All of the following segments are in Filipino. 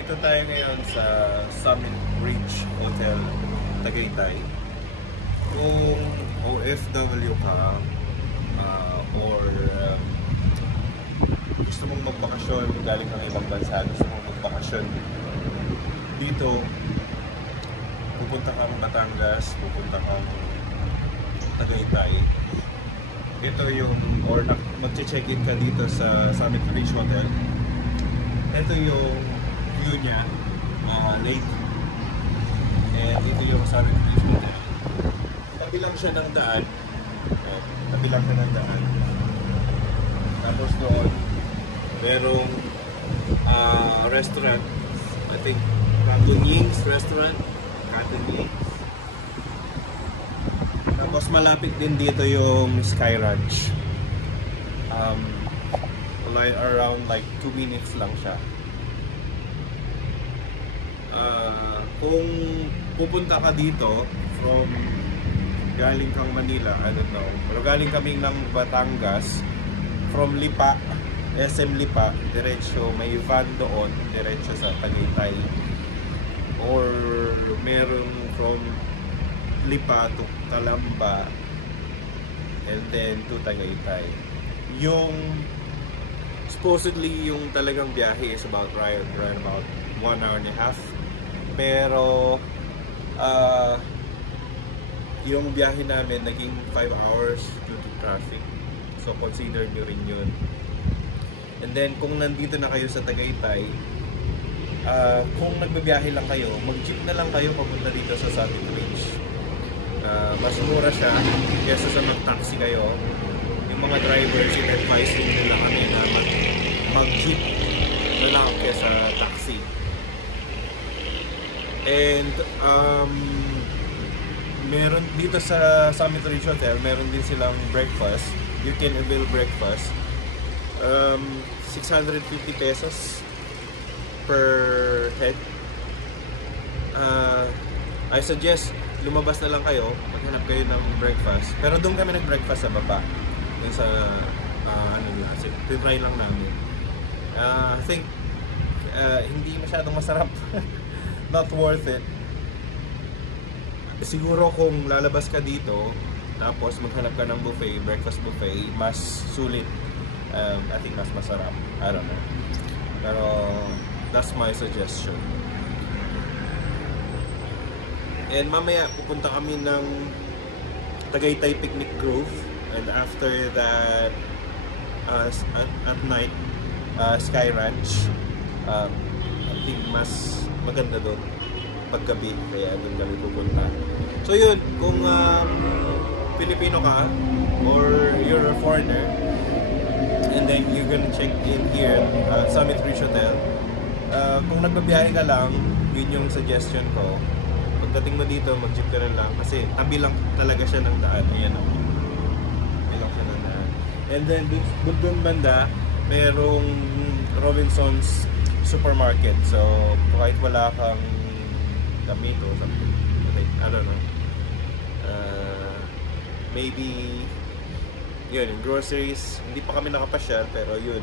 Dito tayo ngayon sa Summit Ridge Hotel, Tagaytay. Kung OFW ka or gusto mong magbakasyon, galing ng ibang bansa, gusto mong magbakasyon dito, pupunta kang Batangas, pupunta kang Tagaytay. Ito yung, or mag-check-in ka dito sa Summit Ridge Hotel. Ito yung view niya, lake. And ito yung Summit Ridge Hotel. Tabi lang siya ng daan. Tabi lang siya ng daan. Tapos doon, merong restaurant. I think, Canton Ying's restaurant. Canton Ying's. Tapos malapit din dito yung Sky Ranch. Around like 2 minutes lang siya. Kung pupunta ka dito from galing kang Manila, I don't know, pero galing kaming ng Batangas, from Lipa, SM Lipa, diretso, may van doon, diretso sa Tagaytay. Or meron from Lipa to Calamba and then to Tagaytay. Yung supposedly yung talagang biyahe is about right about 1 hour and a half. Pero yung biyahe namin naging 5 hours due to traffic. So consider nyo rin yun. And then kung nandito na kayo sa Tagaytay, kung nagbabiyahe lang kayo, mag-jeep na lang kayo papunta dito sa Summit Ridge. Mas mura siya kaysa sa mag-taxi kayo. Yung mga drivers, advice din nila kami na mag-jeep na lang kaysa taxi. And meron dito sa Summit Ridge Hotel, meron din silang breakfast. You can avail breakfast. 650 pesos per head. I suggest lumabas na lang kayo, maghanap kayo ng breakfast. Pero doon kami nag-breakfast sa baba. Doon sa try lang namin. I think hindi masyadong masarap. Not worth it. Siguro kung lalabas ka dito, tapos maghanap ka ng buffet, breakfast buffet, mas sulit. I think mas masarap. I don't know. Pero that's my suggestion. And mamaya pupunta kami ng Tagaytay Picnic Grove. And after that, at night, Sky Ranch. I think mas maganda doon paggabi, kaya doon kami pupunta. So yun, kung Pilipino ka or you're a foreigner and then you're gonna check in here at Summit Ridge Hotel, kung nagbabiyahe ka lang, yun yung suggestion ko. Pagdating mo dito, mag-jeep ka na lang kasi tabi lang talaga siya ng daan. Ayan o, tabi lang siya ng daan. And then doon banda, merong Robinson's Supermarket. So kahit wala kang damit o something, I don't know, maybe yun, groceries, hindi pa kami nakapasyal, pero yun,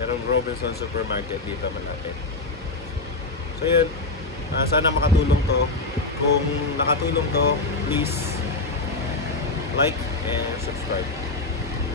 merong Robinson's Supermarket dito malapit. So yun, sana makatulong to. Kung nakatulong to, please like and subscribe.